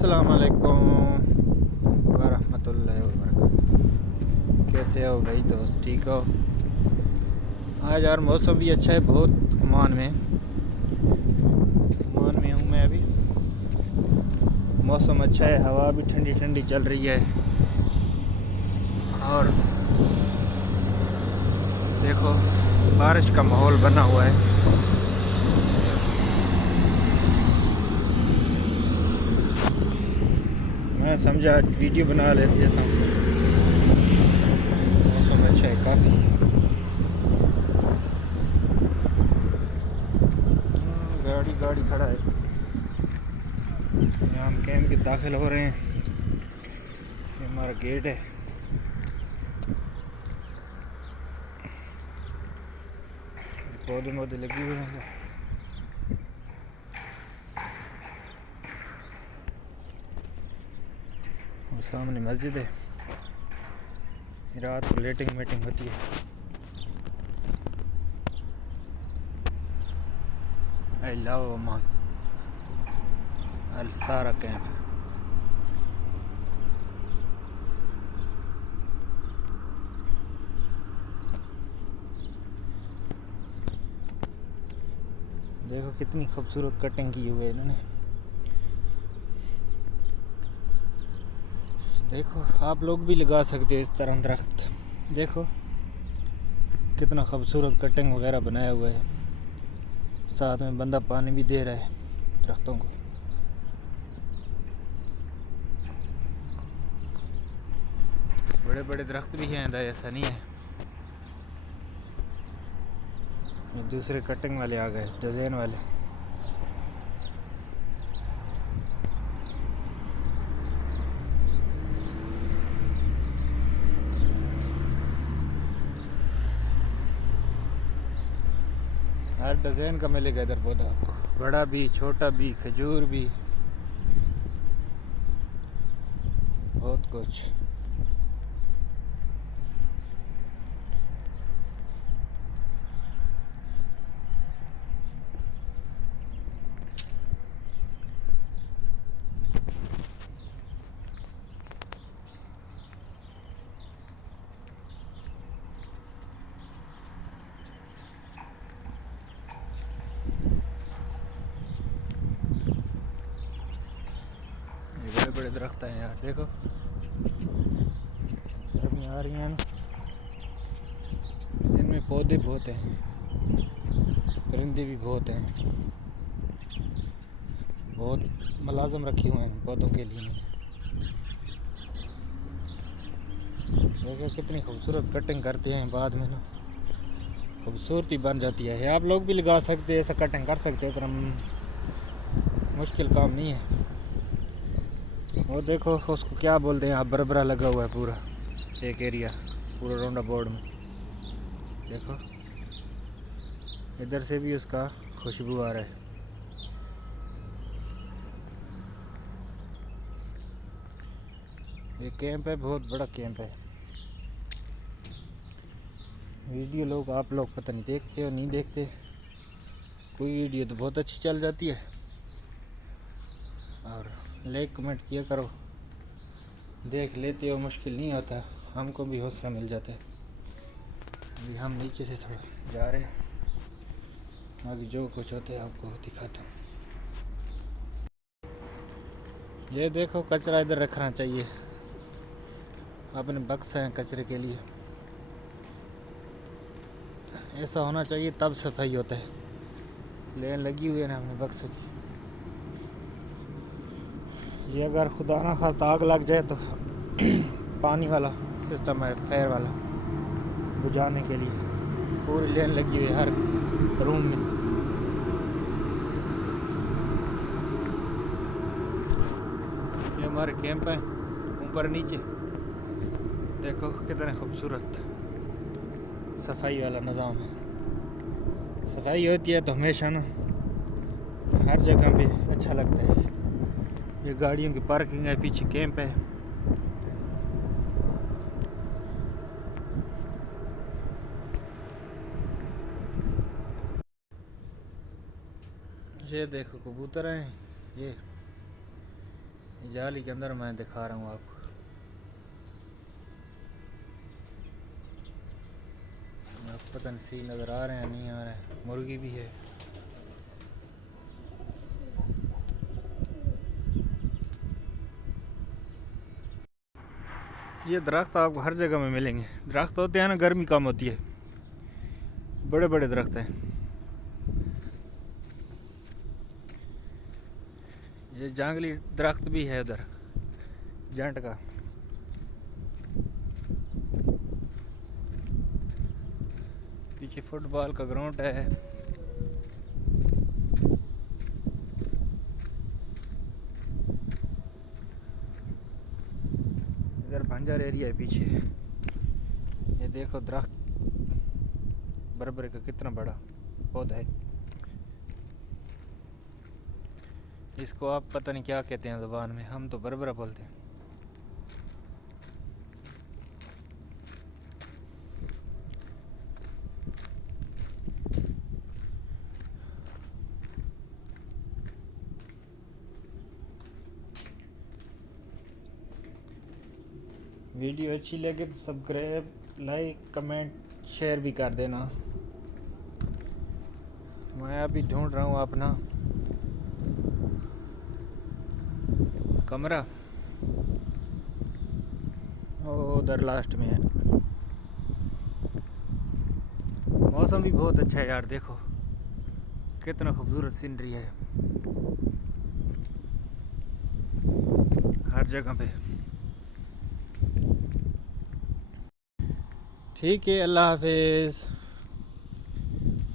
अस्सलाम वालेकुम वरहमतुल्लाहि वबरकातुहू। कैसे हो भाई दोस्त, ठीक हो? आज यार मौसम भी अच्छा है बहुत। ओमान में हूँ मैं अभी। मौसम अच्छा है, हवा भी ठंडी ठंडी चल रही है। और देखो बारिश का माहौल बना हुआ है। मैं समझा वीडियो बना लेता हूँ। मौसम अच्छा है काफ़ी। गाड़ी गाड़ी खड़ा है। यहाँ हम कैंप के दाखिल हो रहे हैं। ये हमारा गेट है। पौधे वौधे लगे हुए हैं। और सामने मस्जिद है। रात को लेटिंग मीटिंग होती है। आई लव ओमान अल सारा कैंप। देखो कितनी खूबसूरत कटिंग की हुई है इन्होंने। देखो आप लोग भी लगा सकते हो इस तरह दरख्त। देखो कितना खूबसूरत कटिंग वगैरह बनाया हुआ है। साथ में बंदा पानी भी दे रहा है दरख्तों को। बड़े बड़े दरख्त भी हैं अंदर, ऐसा नहीं है। ये दूसरे कटिंग वाले आ गए, डिज़ाइन वाले। हर डिज़ाइन का मिलेगा इधर पौधा आपको, बड़ा भी छोटा भी, खजूर भी, बहुत कुछ। ये बड़े बड़े दरख्त हैं यार, देखो गर्मी आ रही है ना। इनमें पौधे बहुत हैं, परिंदे भी बहुत हैं। बहुत मुलाजम रखे हुए हैं पौधों के लिए। देखो कितनी खूबसूरत कटिंग करते हैं, बाद में ना खूबसूरती बन जाती है। आप लोग भी लगा सकते हैं, ऐसा कटिंग कर सकते हैं, इतना मुश्किल काम नहीं है। वो देखो उसको क्या बोलते हैं आप, बरबरा लगा हुआ है पूरा एक एरिया, पूरा राउंड बोर्ड में। देखो इधर से भी उसका खुशबू आ रहा है। ये कैंप है, बहुत बड़ा कैंप है। वीडियो लोग आप लोग पता नहीं देखते हो नहीं देखते। कोई वीडियो तो बहुत अच्छी चल जाती है और लाइक कमेंट किया करो, देख लेते हो, मुश्किल नहीं होता, हमको भी हौसला मिल जाता है। अभी हम नीचे से थोड़ा जा रहे हैं, आगे जो कुछ होता है आपको दिखाता हूँ। ये देखो कचरा इधर रखना चाहिए, अपने बक्से हैं कचरे के लिए, ऐसा होना चाहिए तब सफाई होता है। लेन लगी हुई है ना अपने बक्सों की। ये अगर खुदा ना खास्ता आग लग जाए तो पानी वाला सिस्टम है, फायर वाला बुझाने के लिए। पूरी लेन लगी हुई है हर रूम में। ये हमारे कैंप है, ऊपर नीचे देखो कितने खूबसूरत सफाई वाला निज़ाम है। सफाई होती है तो हमेशा ना हर जगह पे अच्छा लगता है। ये गाड़ियों की पार्किंग है, पीछे कैंप है। ये देखो कबूतर हैं। ये जाली के अंदर मैं दिखा रहा हूँ आपको। आपको पता नहीं सी नज़र आ रहे हैं नहीं आ रहे हैं। मुर्गी भी है। ये दरख्त आपको हर जगह में मिलेंगे। दरख्त होते हैं ना, गर्मी कम होती है, बड़े बड़े दरख्त हैं। ये जंगली दरख्त भी है उधर जंट का। पीछे फुटबॉल का ग्राउंड है। इधर बंजर एरिया है पीछे। ये देखो दरख्त बरबर का कितना बड़ा पौधा है। इसको आप पता नहीं क्या कहते हैं ज़ुबान में, हम तो बरबरा बोलते हैं। वीडियो अच्छी लगे तो सब्सक्राइब, लाइक, कमेंट, शेयर भी कर देना। मैं अभी ढूंढ रहा हूँ अपना कमरा, उधर लास्ट में है। मौसम भी बहुत अच्छा है यार, देखो कितना खूबसूरत सीनरी है हर जगह पे। ठीक है, अल्लाह हाफिज़।